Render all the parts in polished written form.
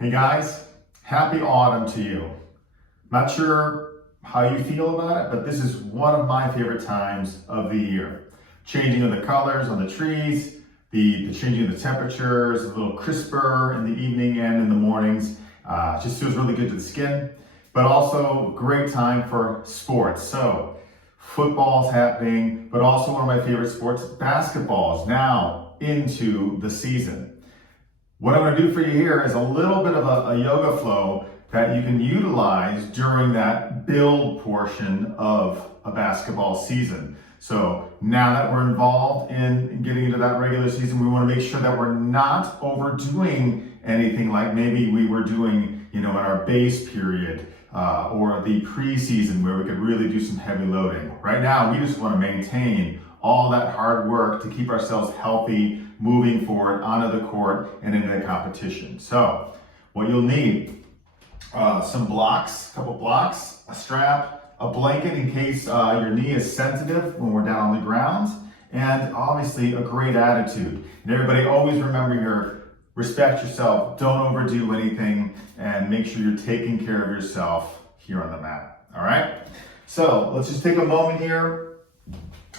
Hey guys, happy autumn to you. Not sure how you feel about it, but this is one of my favorite times of the year. Changing of the colors on the trees, the changing of the temperatures, a little crisper in the evening and in the mornings. Just feels really good to the skin, but also great time for sports. So football's happening, but also one of my favorite sports, basketball, is now into the season. What I'm going to do for you here is a little bit of a yoga flow that you can utilize during that build portion of a basketball season. So now that we're involved in getting into that regular season, we want to make sure that we're not overdoing anything like maybe we were doing, in our base period or the preseason where we could really do some heavy loading. Right now, we just want to maintain all that hard work to keep ourselves healthy, moving forward onto the court and into the competition. So what you'll need, some blocks, a couple blocks, a strap, a blanket in case your knee is sensitive when we're down on the ground, and obviously a great attitude. And everybody always remember here, respect yourself, don't overdo anything, and make sure you're taking care of yourself here on the mat, all right? So let's just take a moment here.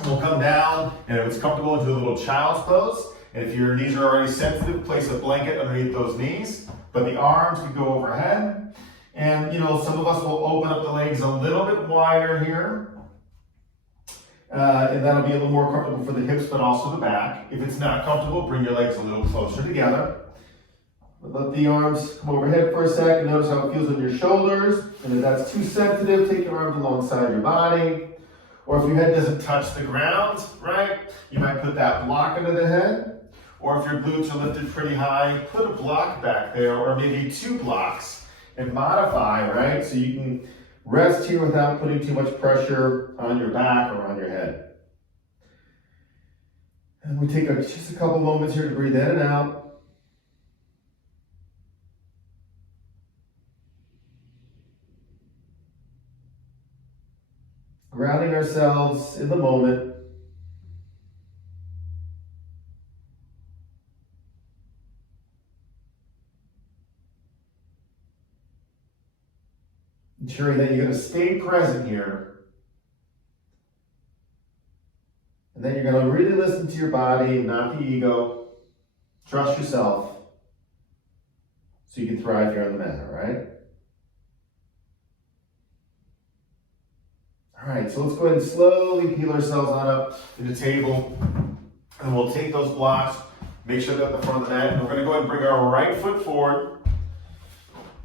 We'll come down, and if it's comfortable, into a little child's pose. And if your knees are already sensitive, place a blanket underneath those knees. But the arms can go overhead. And, some of us will open up the legs a little bit wider here. And that'll be a little more comfortable for the hips, but also the back. If it's not comfortable, bring your legs a little closer together. Let the arms come overhead for a second. Notice how it feels on your shoulders. And if that's too sensitive, take your arms alongside your body. Or if your head doesn't touch the ground, right, you might put that block under the head. Or if your glutes are lifted pretty high, put a block back there, or maybe two blocks, and modify, right? So you can rest here without putting too much pressure on your back or on your head. And we take just a couple moments here to breathe in and out. Grounding ourselves in the moment. Ensuring that you're going to stay present here. And then you're going to really listen to your body, not the ego. Trust yourself so you can thrive here on the mat, all right? All right, so let's go ahead and slowly peel ourselves on up to the table. And we'll take those blocks, make sure they're at the front of the mat. And we're going to go ahead and bring our right foot forward.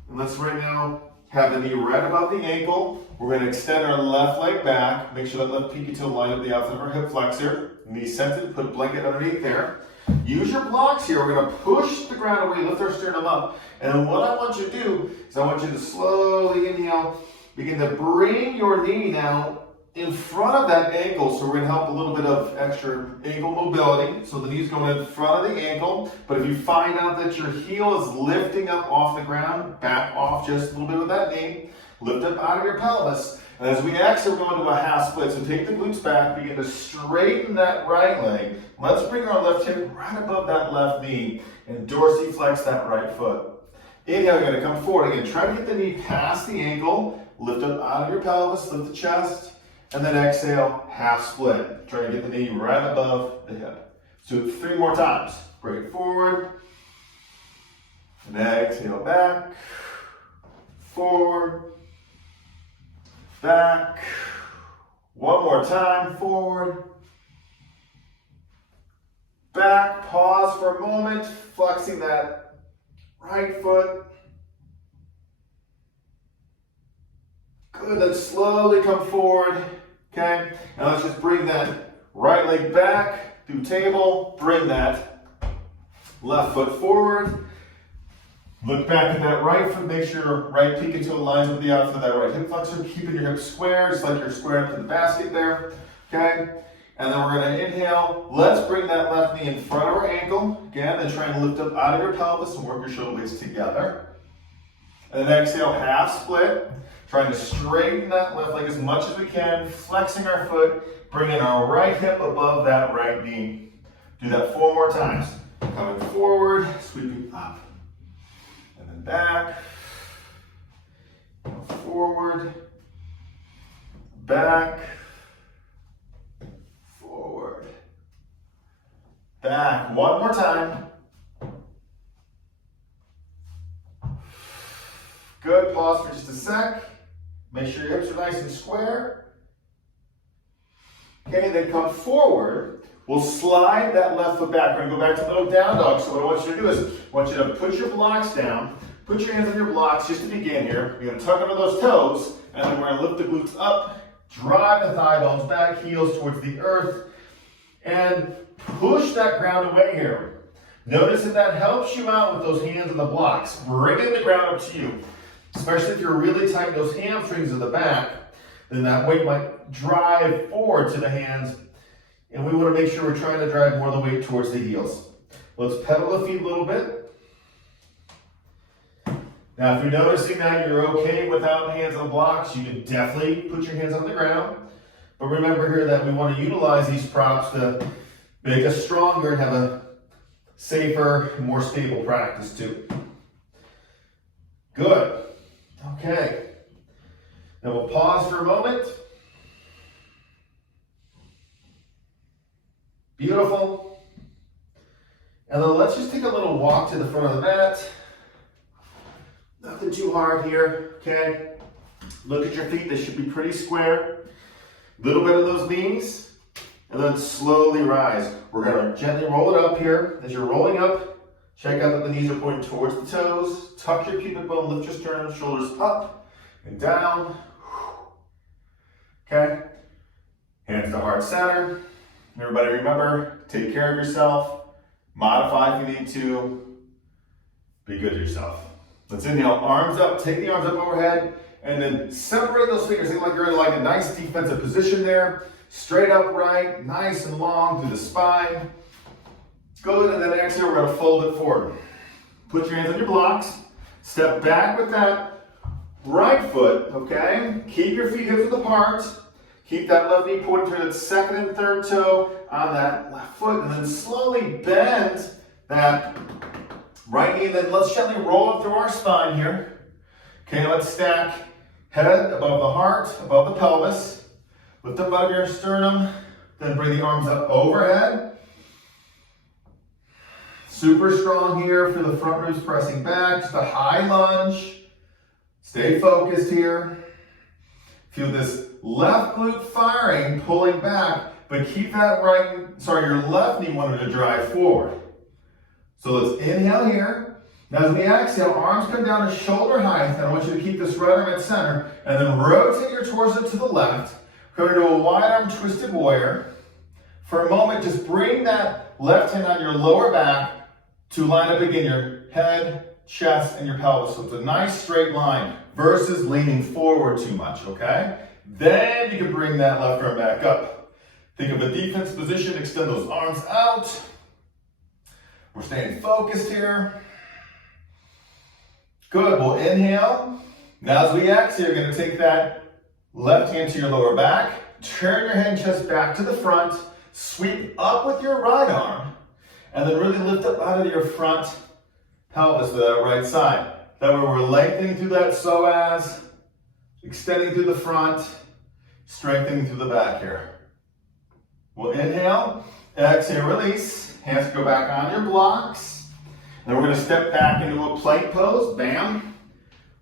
And let's right now have the knee right above the ankle. We're going to extend our left leg back. Make sure that left pinky toe line up the outside of our hip flexor. Knee sensitive, put a blanket underneath there. Use your blocks here. We're going to push the ground away, lift our sternum up. And what I want you to do is I want you to slowly inhale. Begin to bring your knee now in front of that ankle. So we're going to help a little bit of extra ankle mobility. So the knee's going in front of the ankle. But if you find out that your heel is lifting up off the ground, back off just a little bit with that knee. Lift up out of your pelvis. And as we exhale, we're going to a half split. So take the glutes back. Begin to straighten that right leg. Let's bring our left hip right above that left knee and dorsiflex that right foot. Inhale, you're going to come forward again. Try to get the knee past the ankle. Lift up out of your pelvis, lift the chest, and then exhale, half split. Try to get the knee right above the hip. So 3 more times. Bring it forward, and exhale back, forward, back. One more time, forward, back. Pause for a moment, flexing that right foot. Good, then slowly come forward, okay? Now let's just bring that right leg back, do table, bring that left foot forward. Look back at that right foot, make sure your right pinky toe aligns with the outside of that right hip flexor, keeping your hips square, just like you're square into the basket there, okay? And then we're gonna inhale. Let's bring that left knee in front of our ankle, again, and try and lift up out of your pelvis and work your shoulder blades together. And then exhale, half split. Trying to straighten that left leg as much as we can, flexing our foot, bringing our right hip above that right knee. Do that 4 more times. Coming forward, sweeping up. And then back, forward, back, forward, back. One more time. Good, pause for just a sec. Make sure your hips are nice and square. Okay, then come forward. We'll slide that left foot back. We're gonna go back to little down dog. So what I want you to do is, I want you to put your blocks down, put your hands on your blocks just to begin here. You're gonna tuck under those toes, and then we're gonna lift the glutes up, drive the thigh bones back, heels towards the earth, and push that ground away here. Notice if that helps you out with those hands on the blocks. Bringing the ground up to you. Especially if you're really tight in those hamstrings in the back, then that weight might drive forward to the hands. And we want to make sure we're trying to drive more of the weight towards the heels. Let's pedal the feet a little bit. Now, if you're noticing that you're okay without hands on blocks, you can definitely put your hands on the ground. But remember here that we want to utilize these props to make us stronger and have a safer, more stable practice too. Good. Okay. Then we'll pause for a moment. Beautiful. And then let's just take a little walk to the front of the mat. Nothing too hard here, okay? Look at your feet, they should be pretty square. Little bit of those knees, and then slowly rise. We're gonna gently roll it up here. As you're rolling up, check out that the knees are pointing towards the toes. Tuck your pubic bone, lift your sternum, shoulders up and down. Okay? Hands to heart center. Everybody remember, take care of yourself. Modify if you need to. Be good to yourself. Let's inhale, arms up, take the arms up overhead, and then separate those fingers. Think like you're in like a nice defensive position there. Straight upright, nice and long through the spine. Good, and then exhale, we're gonna fold it forward. Put your hands on your blocks. Step back with that right foot, okay? Keep your feet hips width apart. Keep that left knee pointing to the second and third toe on that left foot, and then slowly bend that right knee. Then let's gently roll up through our spine here. Okay, let's stack head above the heart, above the pelvis. Lift up out of your sternum, then bring the arms up overhead. Super strong here for the front ribs pressing back, just a high lunge. Stay focused here. Feel this left glute firing, pulling back, but keep that your left knee wanting to drive forward. So let's inhale here. Now as we exhale, arms come down to shoulder height, and I want you to keep this right arm at center, and then rotate your torso to the left. Come into a wide arm twisted warrior. For a moment, just bring that left hand on your lower back to line up again your head, chest, and your pelvis. So it's a nice straight line versus leaning forward too much, okay? Then you can bring that left arm back up. Think of a defense position, extend those arms out. We're staying focused here. Good, we'll inhale. Now as we exhale, you're gonna take that left hand to your lower back, turn your head and chest back to the front, sweep up with your right arm, and then really lift up out of your front pelvis to that right side. That way we're lengthening through that psoas, extending through the front, strengthening through the back here. We'll inhale, exhale, release. Hands go back on your blocks. Then we're gonna step back into a plank pose, bam.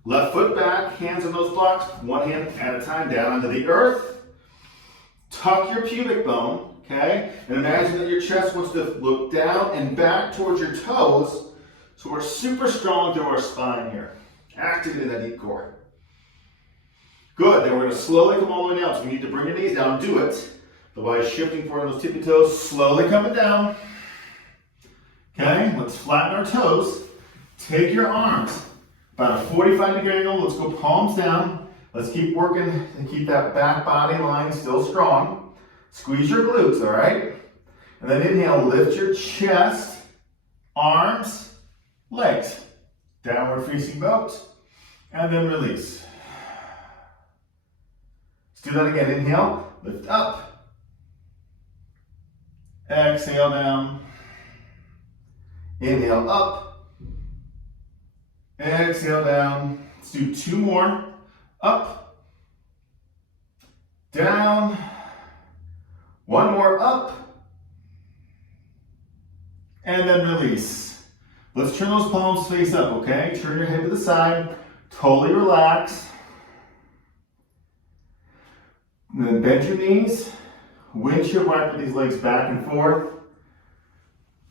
Left foot back, hands on those blocks, one hand at a time down onto the earth. Tuck your pubic bone, okay? And imagine that your chest wants to look down and back towards your toes. So we're super strong through our spine here. Activating that deep core. Good, then we're gonna slowly come all the way down. So we need to bring your knees down, do it. Otherwise shifting forward on those tippy toes, slowly coming down. Okay, let's flatten our toes. Take your arms. About a 45-degree angle, let's go palms down. Let's keep working and keep that back body line still strong. Squeeze your glutes, all right? And then inhale, lift your chest, arms, legs. Downward facing boat, and then release. Let's do that again. Inhale, lift up. Exhale down. Inhale up. Exhale down. Let's do 2 more. Up, down. 1 more up, and then release. Let's turn those palms face up, okay? Turn your head to the side, totally relax. And then bend your knees, windshield wiper these legs back and forth.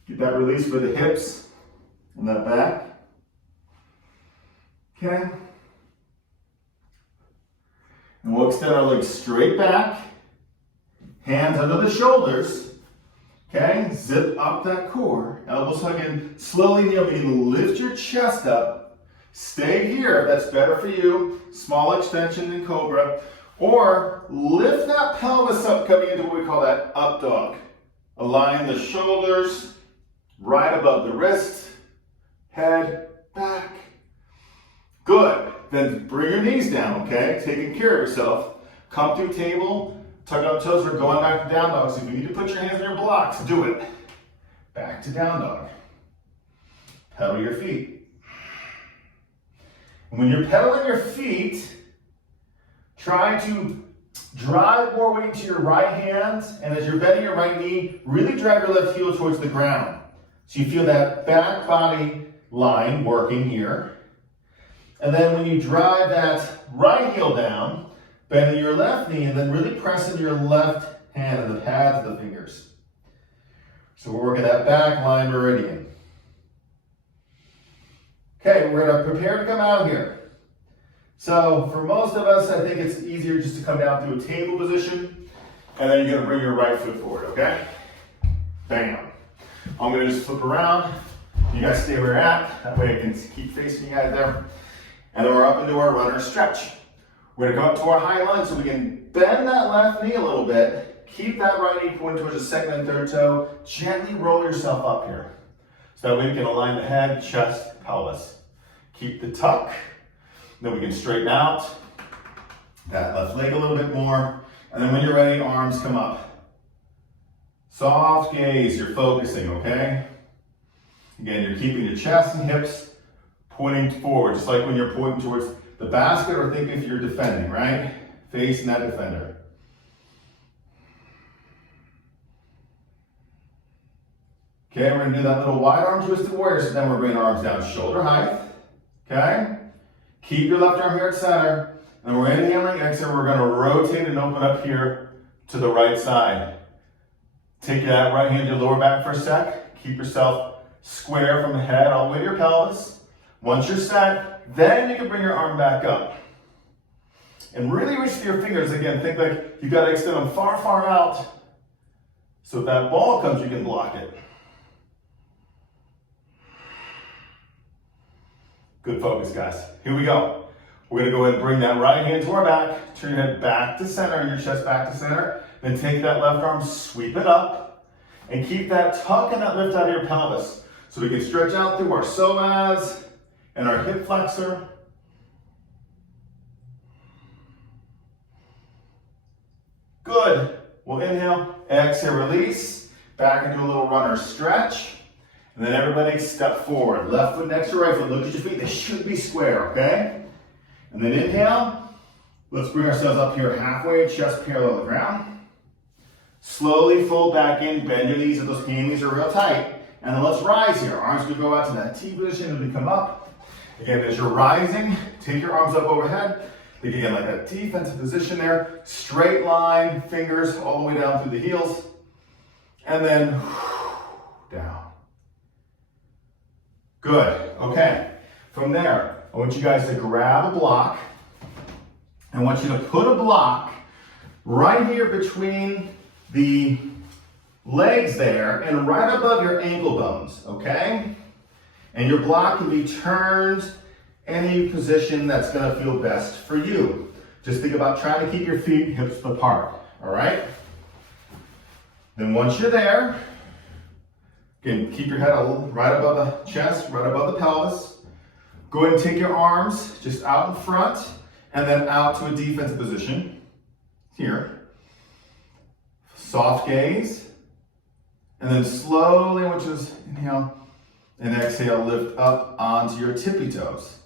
Get that release for the hips and that back. Okay? And we'll extend our legs straight back, hands under the shoulders. Okay? Zip up that core, elbows hug in. Slowly kneel, begin to lift your chest up. Stay here if that's better for you. Small extension in cobra. Or lift that pelvis up, coming into what we call that up dog. Align the shoulders right above the wrist, head back. Good. Then bring your knees down, okay? Taking care of yourself. Come through table, tuck out toes. We're going back to down dog. So if you need to put your hands on your blocks, do it. Back to down dog. Pedal your feet. When you're pedaling your feet, try to drive more weight into your right hand, and as you're bending your right knee, really drive your left heel towards the ground. So you feel that back body line working here. And then when you drive that right heel down, bending your left knee, and then really pressing your left hand and the pads of the fingers. So we're working that back line meridian. Okay, we're going to prepare to come out here. So for most of us, I think it's easier just to come down through a table position, and then you're going to bring your right foot forward, okay? Bam. I'm going to just flip around. You guys stay where you're at. That way I can keep facing you guys there. And then we're up into our runner stretch. We're going to go up to our high lunge so we can bend that left knee a little bit. Keep that right knee pointed towards the second and third toe. Gently roll yourself up here. So that way we can align the head, chest, pelvis. Keep the tuck. Then we can straighten out that left leg a little bit more. And then when you're ready, arms come up. Soft gaze, you're focusing, okay? Again, you're keeping your chest and hips pointing forward, just like when you're pointing towards the basket, or think if you're defending, right? Facing that defender. Okay, we're gonna do that little wide arm twisted warrior, so then we're bringing our arms down shoulder height, okay? Keep your left arm here at center, and we're inhaling, exhale, we're gonna rotate and open up here to the right side. Take that right hand to your lower back for a sec. Keep yourself square from the head all the way to your pelvis. Once you're set, then you can bring your arm back up. And really reach for your fingers. Again, think like you gotta extend them far, far out. So if that ball comes, you can block it. Good focus, guys. Here we go. We're gonna go ahead and bring that right hand to our back. Turn your head back to center and your chest back to center. Then take that left arm, sweep it up, and keep that tuck and that lift out of your pelvis. So we can stretch out through our psoas and our hip flexor. Good. We'll inhale, exhale, release. Back into a little runner stretch. And then everybody step forward. Left foot next to right foot. Look at your feet. They should be square, okay? And then inhale. Let's bring ourselves up here halfway, chest parallel to the ground. Slowly fold back in, bend your knees if those hammies are real tight. And then let's rise here. Arms will go out to that T position as we come up. Again, as you're rising, take your arms up overhead. Think again like that defensive position there. Straight line, fingers all the way down through the heels. And then down. Good. Okay. From there, I want you guys to grab a block. I want you to put a block right here between the legs there and right above your ankle bones, okay? And your block can be turned any position that's gonna feel best for you. Just think about trying to keep your feet and hips apart, all right? Then once you're there, again, keep your head right above the chest, right above the pelvis. Go ahead and take your arms just out in front and then out to a defensive position. Here. Soft gaze. And then slowly, I want you to inhale and exhale, lift up onto your tippy toes.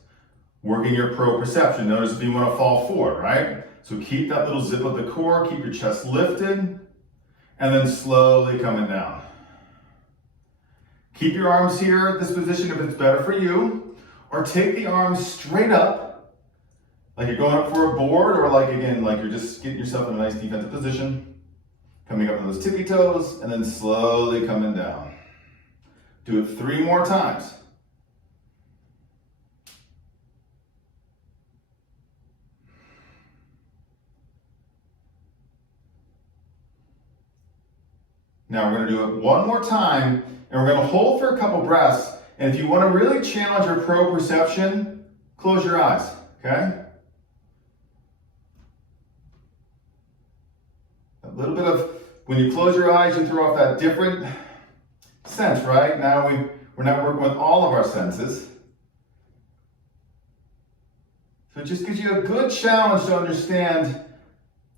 Working your proprioception. Notice if you want to fall forward, right? So keep that little zip of the core, keep your chest lifted, and then slowly coming down. Keep your arms here at this position if it's better for you, or take the arms straight up, like you're going up for a board, or like again, like you're just getting yourself in a nice defensive position. Coming up on those tippy toes, and then slowly coming down. Do it 3 more times. Now we're going to do it 1 more time, and we're going to hold for a couple breaths. And if you want to really challenge your proprioception, close your eyes, okay? A little bit of, when you close your eyes, you throw off that different sense, right? Now we're not working with all of our senses. So it just gives you a good challenge to understand,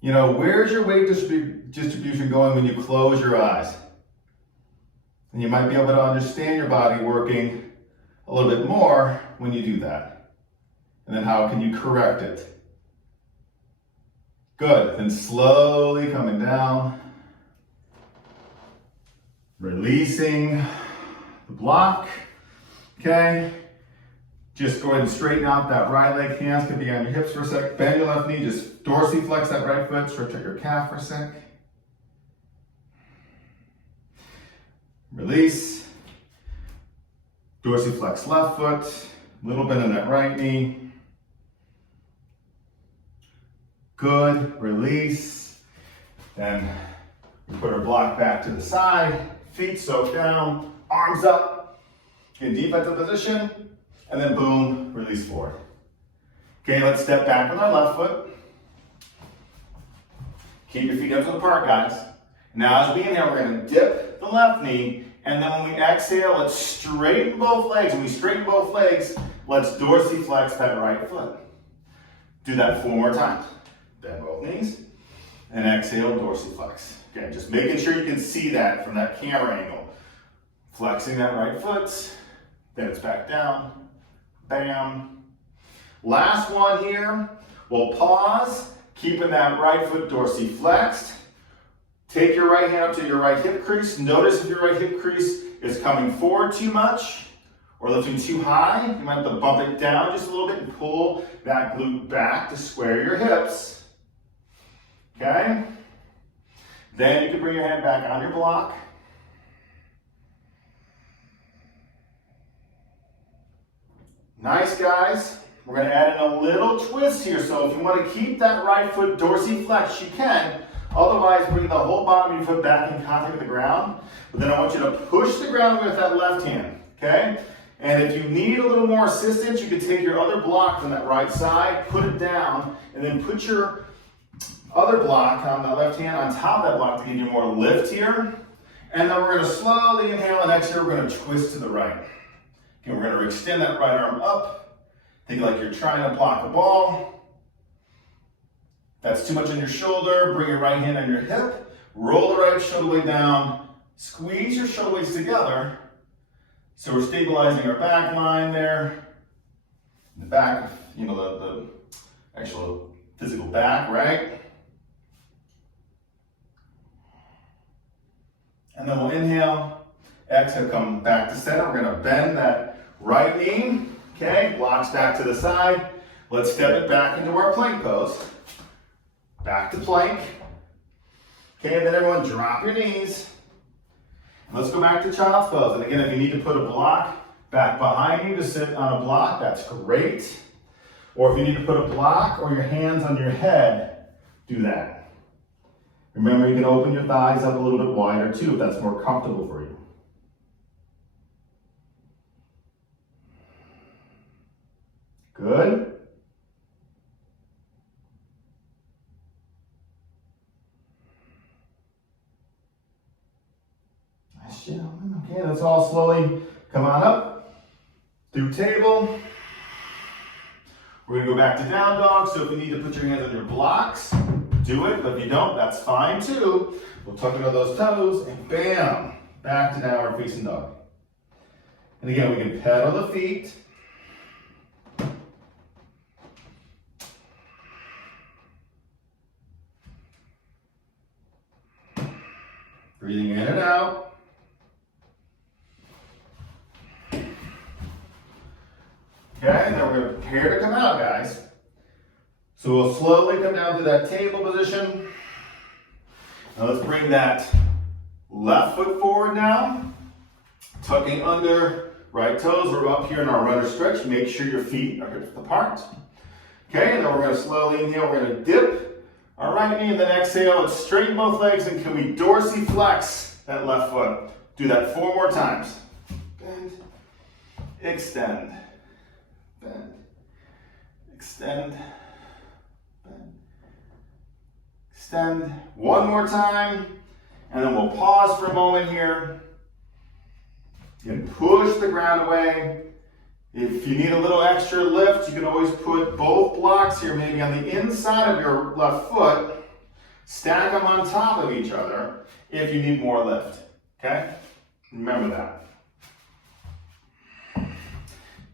you know, where's your weight distribution going when you close your eyes? And you might be able to understand your body working a little bit more when you do that. And then how can you correct it? Good. Then slowly coming down. Releasing the block. Okay. Just go ahead and straighten out that right leg. Hands can be on your hips for a sec. Bend your left knee. Just dorsiflex that right foot. Stretch out your calf for a sec. Release. Dorsiflex left foot. A little bit on that right knee. Good. Release. Then we put our block back to the side. Feet soak down. Arms up. In defensive position. And then boom, release forward. Okay, let's step back with our left foot. Keep your feet up to the park, guys. Now as we inhale, we're going to dip the left knee. And then when we exhale, let's straighten both legs. When we straighten both legs, let's dorsiflex that right foot. Do that 4 more times. Bend both knees. And exhale, dorsiflex. Okay, just making sure you can see that from that camera angle. Flexing that right foot. Then it's back down. Bam. Last one here. We'll pause, keeping that right foot dorsiflexed. Take your right hand up to your right hip crease. Notice if your right hip crease is coming forward too much or lifting too high. You might have to bump it down just a little bit and pull that glute back to square your hips. Okay? Then you can bring your hand back on your block. Nice, guys. We're going to add in a little twist here. So if you want to keep that right foot dorsiflexed, you can. Otherwise, bring the whole bottom of your foot back in contact with the ground. But then I want you to push the ground with that left hand, okay? And if you need a little more assistance, you can take your other block from that right side, put it down, and then put your other block on the left hand on top of that block to give you more lift here. And then we're going to slowly inhale and exhale. We're going to twist to the right. Okay, we're going to extend that right arm up. Think like you're trying to block a ball. That's too much on your shoulder. Bring your right hand on your hip. Roll the right shoulder blade down. Squeeze your shoulder blades together. So we're stabilizing our back line there. The back, you know, the actual physical back, right? And then we'll inhale. Exhale, come back to center. We're going to bend that right knee. Okay, blocks back to the side. Let's step it back into our plank pose. Back to plank. Okay, and then everyone drop your knees. Let's go back to child's pose. And again, if you need to put a block back behind you to sit on a block, that's great. Or if you need to put a block or your hands on your head, do that. Remember, you can open your thighs up a little bit wider too if that's more comfortable for you. Good. Nice, gentlemen. Okay, let's all slowly come on up. Through table. We're going to go back to down dog. So if you need to put your hands on your blocks, do it. But if you don't, that's fine too. We'll tuck into those toes and bam, back to downward facing dog. And again, we can pedal the feet. Breathing in and out. Okay, and then we're going to prepare to come out, guys. So we'll slowly come down to that table position. Now let's bring that left foot forward now. Tucking under right toes. We're up here in our runner stretch. Make sure your feet are hip apart. Okay, and then we're going to slowly inhale. We're going to dip our right knee and then exhale. Let's straighten both legs and can we dorsiflex that left foot? Do that 4 more times. Bend, extend, bend, extend, bend, extend. 1 more time, and then we'll pause for a moment here and push the ground away. If you need a little extra lift, you can always put both blocks here, maybe on the inside of your left foot, stack them on top of each other if you need more lift, okay? Remember that.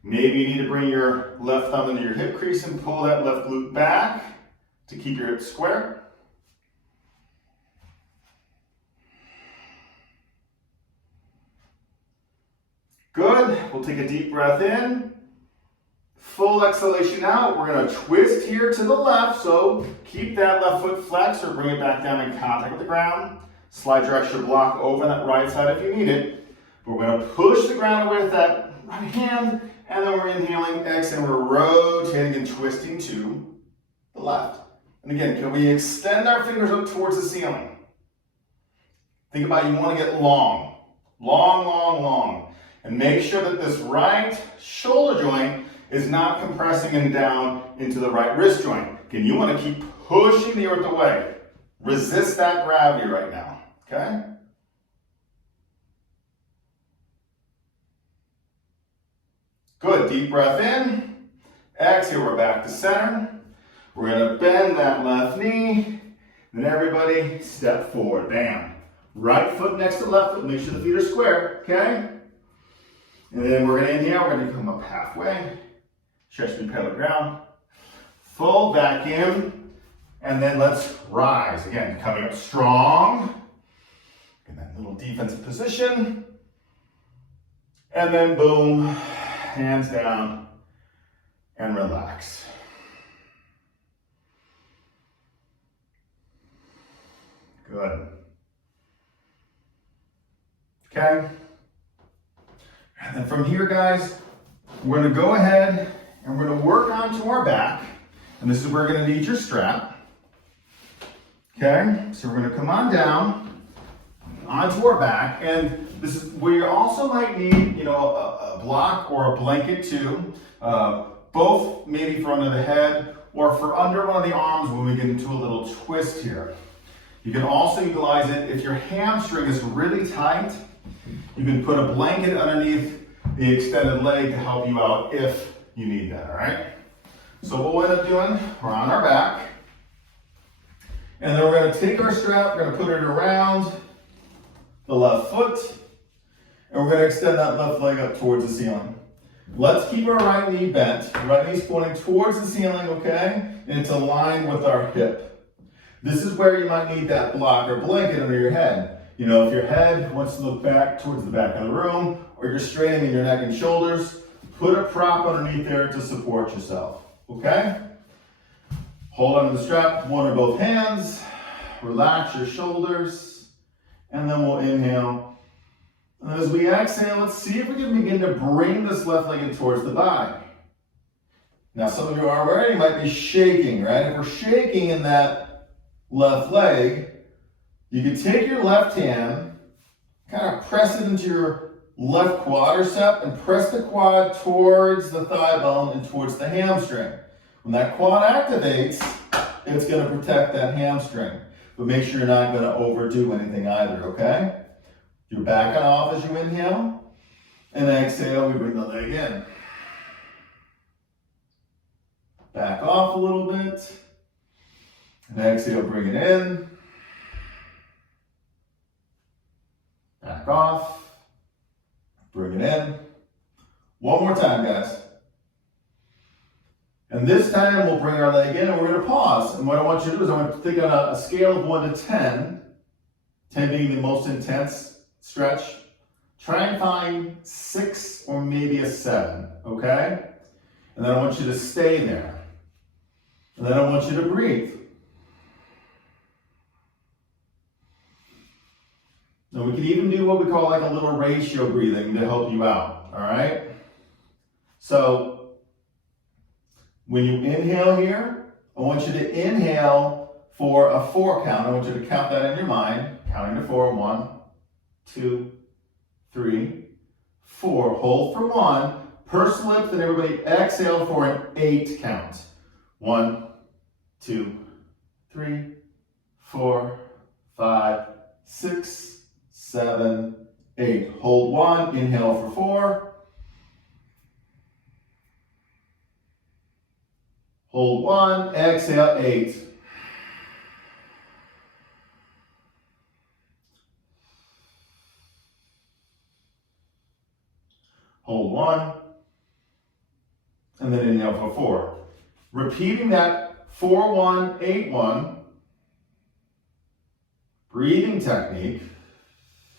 Maybe you need to bring your left thumb into your hip crease and pull that left glute back to keep your hips square. Good. We'll take a deep breath in. Full exhalation out. We're going to twist here to the left. So keep that left foot flexed or bring it back down in contact with the ground. Slide your extra block over that right side if you need it. But we're going to push the ground away with that right hand. And then we're inhaling, exhaling, we're rotating and twisting to the left. And again, can we extend our fingers up towards the ceiling? Think about you want to get long. Long, long, long. And make sure that this right shoulder joint is not compressing and down into the right wrist joint. Again, you want to keep pushing the earth away. Resist that gravity right now, okay? Good, deep breath in. Exhale, we're back to center. We're gonna bend that left knee. Then everybody step forward, bam. Right foot next to left foot, make sure the feet are square, okay? And then we're going to inhale, we're going to come up halfway, stretch the pedal ground, fold back in, and then let's rise. Again, coming up strong, in that little defensive position, and then boom, hands down, and relax. Good. Okay. And then from here, guys, we're going to go ahead and we're going to work onto our back. And this is where we're going to need your strap. Okay, so we're going to come on down onto our back. And this is where you also might need, a block or a blanket too. Both maybe for under the head or for under one of the arms when we get into a little twist here. You can also utilize it if your hamstring is really tight. You can put a blanket underneath the extended leg to help you out if you need that, all right? So what we'll end up doing, we're on our back. And then we're going to take our strap, we're going to put it around the left foot. And we're going to extend that left leg up towards the ceiling. Let's keep our right knee bent. Right knee's pointing towards the ceiling, okay? And it's aligned with our hip. This is where you might need that block or blanket under your head. If your head wants to look back towards the back of the room, or you're straining in your neck and shoulders, put a prop underneath there to support yourself, okay? Hold onto the strap, one or both hands, relax your shoulders, and then we'll inhale. And as we exhale, let's see if we can begin to bring this left leg in towards the body. Now, some of you already might be shaking, right? If we're shaking in that left leg, you can take your left hand, kind of press it into your left quadricep and press the quad towards the thigh bone and towards the hamstring. When that quad activates, it's going to protect that hamstring. But make sure you're not going to overdo anything either, okay? You're backing off as you inhale, and exhale, we bring the leg in. Back off a little bit, and exhale, bring it in. Back off, bring it in. One more time, guys. And this time we'll bring our leg in and we're going to pause. And what I want you to do is I want you to think on a scale of 1 to 10. 10 being the most intense stretch. Try and find 6 or maybe a 7, okay? And then I want you to stay there. And then I want you to breathe. Now we can even do what we call like a little ratio breathing to help you out, all right? So when you inhale here, I want you to inhale for a 4 count. I want you to count that in your mind, counting to 4. 1, 2, 3, 4. Hold for 1. Purse lips, and everybody exhale for an 8 count. 1, 2, 3, 4, 5, 6, 7, 8. Hold 1. Inhale for 4. Hold 1. Exhale 8. Hold 1. And then inhale for 4. Repeating that 4-1, 8-1 breathing technique.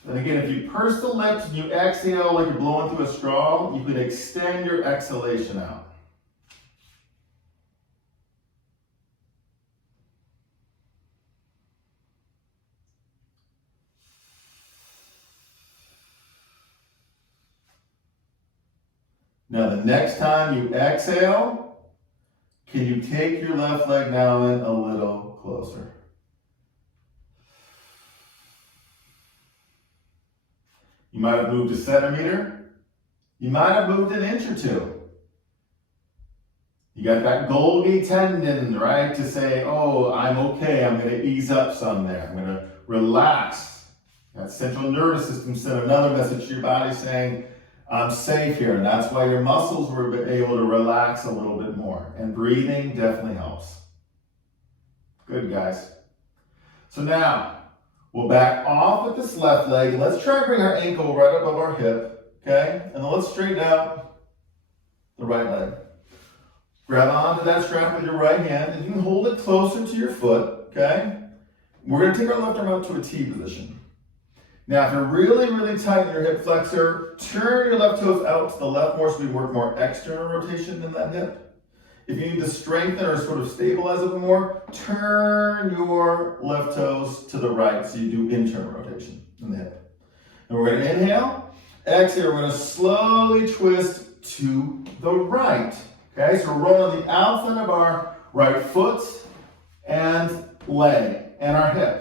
And again, if you purse the lips and you exhale like you're blowing through a straw, you can extend your exhalation out. Now the next time you exhale, can you take your left leg now in a little closer? You might have moved a centimeter. You might have moved an inch or 2. You got that Golgi tendon, right, to say, oh, I'm okay, I'm going to ease up some there. I'm going to relax. That central nervous system sent another message to your body saying, I'm safe here, and that's why your muscles were able to relax a little bit more. And breathing definitely helps. Good, guys. So now, we'll back off with this left leg, and let's try and bring our ankle right above our hip, okay? And then let's straighten out the right leg. Grab onto that strap with your right hand, and you can hold it closer to your foot, okay? We're going to take our left arm up to a T position. Now, if you're really, really tight in your hip flexor, turn your left toes out to the left more so we work more external rotation in that hip. If you need to strengthen or sort of stabilize it more, turn your left toes to the right so you do internal rotation in the hip. And we're going to inhale, exhale, we're going to slowly twist to the right. Okay, so we're rolling the outside of our right foot and leg and our hip.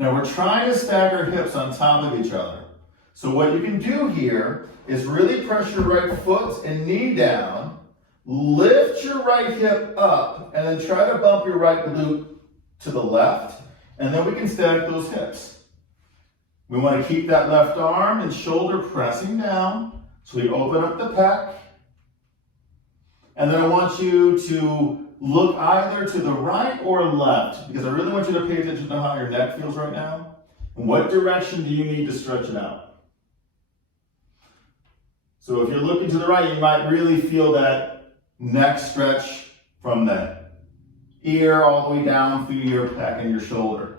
Now we're trying to stack our hips on top of each other. So what you can do here is really press your right foot and knee down, lift your right hip up, and then try to bump your right glute to the left, and then we can stack those hips. We want to keep that left arm and shoulder pressing down, so we open up the pec, and then I want you to look either to the right or left, because I really want you to pay attention to how your neck feels right now. And what direction do you need to stretch it out? So if you're looking to the right, you might really feel that neck stretch from the ear all the way down through your pec and your shoulder.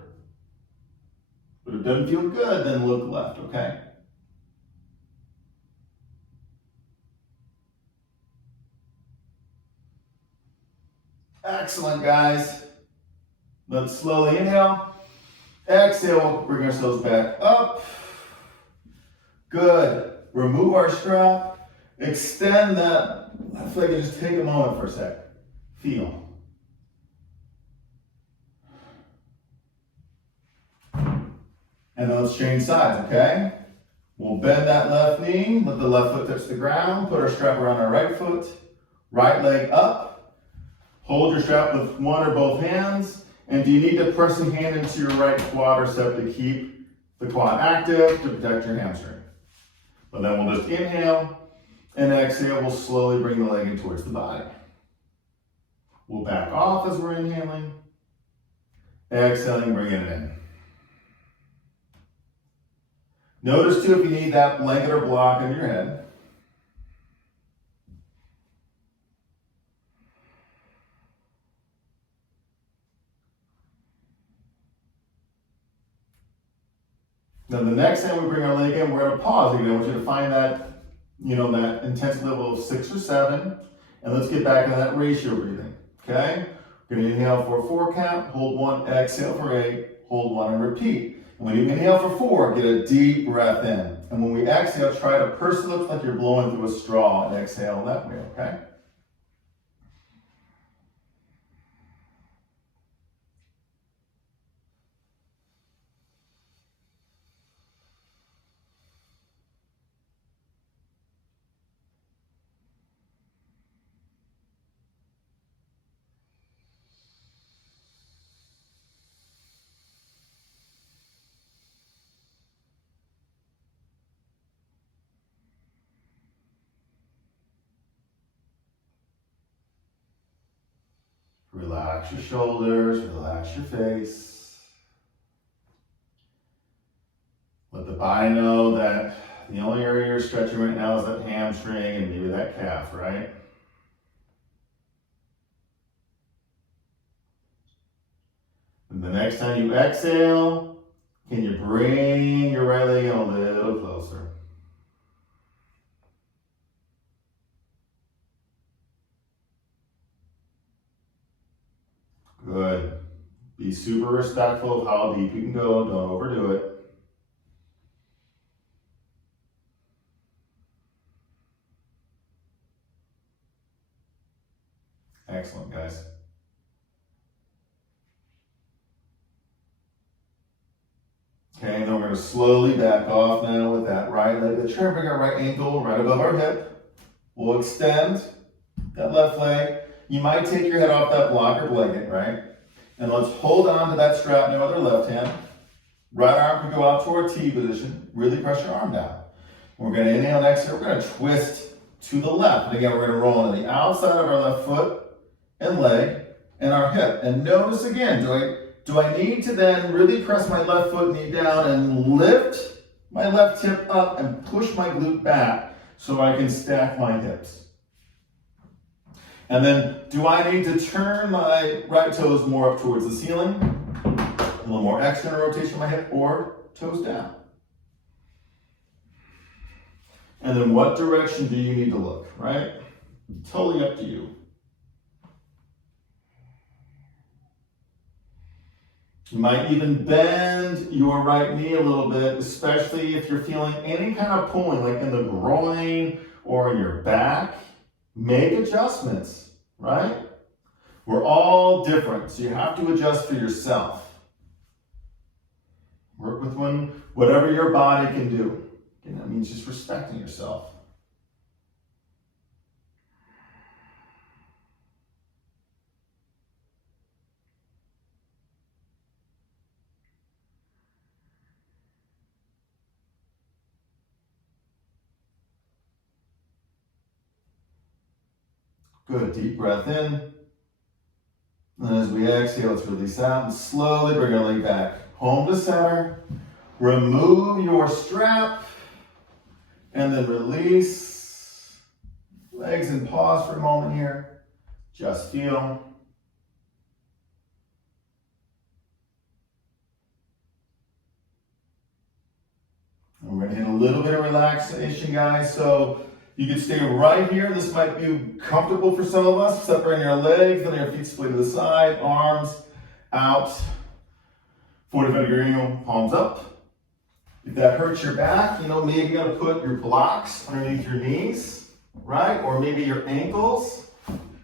But if it doesn't feel good, then look left, okay? Excellent, guys. Let's slowly inhale. Exhale, bring ourselves back up. Good. Remove our strap. Extend that left leg and just take a moment for a sec. Feel. And then let's change sides, okay? We'll bend that left knee, let the left foot touch the ground, put our strap around our right foot, right leg up. Hold your strap with one or both hands, and do you need to press a hand into your right quadricep to keep the quad active to protect your hamstring? But then we'll just inhale and exhale. We'll slowly bring the leg in towards the body. We'll back off as we're inhaling, exhaling, bringing it in. Notice too if you need that blanket or block in your head. Then the next time we bring our leg in, we're going to pause again. I want you to find that, that intense level of 6 or 7. And let's get back into that ratio breathing. Okay? We're going to inhale for a 4 count, hold 1, exhale for 8, hold 1, and repeat. And when you inhale for 4, get a deep breath in. And when we exhale, try to purse the lips like you're blowing through a straw and exhale that way, okay? Relax your shoulders, relax your face. Let the body know that the only area you're stretching right now is that hamstring and maybe that calf, right? And the next time you exhale, can you bring your right leg in a little closer? Good. Be super respectful of how deep you can go. Don't overdo it. Excellent, guys. Okay, then we're going to slowly back off now with that right leg. Let's try to bring our right ankle right above our hip. We'll extend that left leg. You might take your head off that block or blanket, right? And let's hold on to that strap now with our left hand. Right arm can go out to our T position. Really press your arm down. We're going to inhale and exhale. We're going to twist to the left. And again, we're going to roll on the outside of our left foot and leg and our hip. And notice again, do I need to then really press my left foot knee down and lift my left hip up and push my glute back so I can stack my hips? And then, do I need to turn my right toes more up towards the ceiling? A little more external rotation of my hip, or toes down? And then what direction do you need to look, right? Totally up to you. You might even bend your right knee a little bit, especially if you're feeling any kind of pulling, like in the groin or in your back. Make adjustments, right? We're all different, so you have to adjust for yourself. Work with whatever your body can do. Again, that means just respecting yourself. Good, deep breath in. And as we exhale, let's release out and slowly bring our leg back. Home to center. Remove your strap. And then release. Legs and pause for a moment here. Just feel. And we're going to hit a little bit of relaxation, guys. So you can stay right here. This might be comfortable for some of us. Separating your legs, then your feet split to the side, arms out. 45-degree angle, palms up. If that hurts your back, maybe you got to put your blocks underneath your knees, right? Or maybe your ankles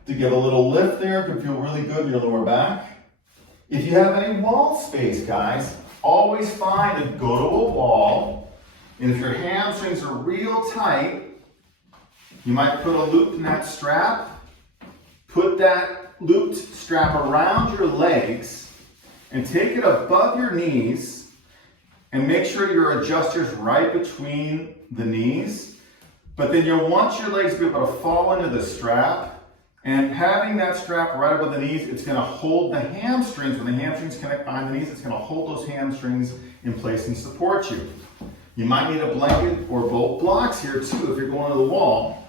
to give a little lift there. It could feel really good in your lower back. If you have any wall space, guys, always find to go to a wall. And if your hamstrings are real tight, you might put a loop in that strap. Put that looped strap around your legs and take it above your knees and make sure your adjuster's right between the knees. But then you'll want your legs to be able to fall into the strap, and having that strap right above the knees, it's going to hold the hamstrings. When the hamstrings connect behind the knees, it's going to hold those hamstrings in place and support you. You might need a blanket or both blocks here too if you're going to the wall.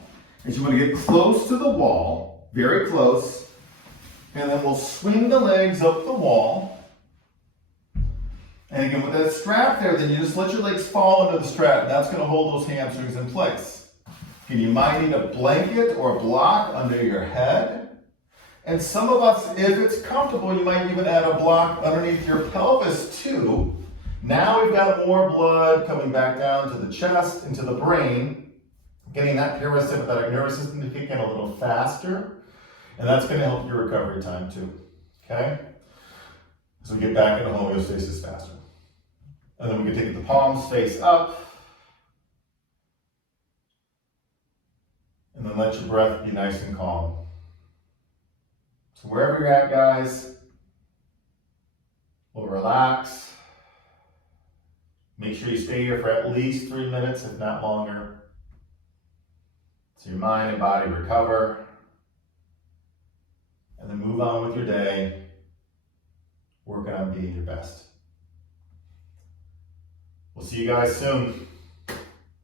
And you want to get close to the wall, very close, and then we'll swing the legs up the wall. And again, with that strap there, then you just let your legs fall into the strap. That's going to hold those hamstrings in place. And you might need a blanket or a block under your head. And some of us, if it's comfortable, you might even add a block underneath your pelvis too. Now we've got more blood coming back down to the chest, into the brain, getting that parasympathetic nervous system to kick in a little faster. And that's going to help your recovery time too. Okay? So we get back into homeostasis faster. And then we can take the palms face up. And then let your breath be nice and calm. So wherever you're at, guys, we'll relax. Make sure you stay here for at least 3 minutes, if not longer. So your mind and body recover. And then move on with your day, working on being your best. We'll see you guys soon.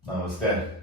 Namaste.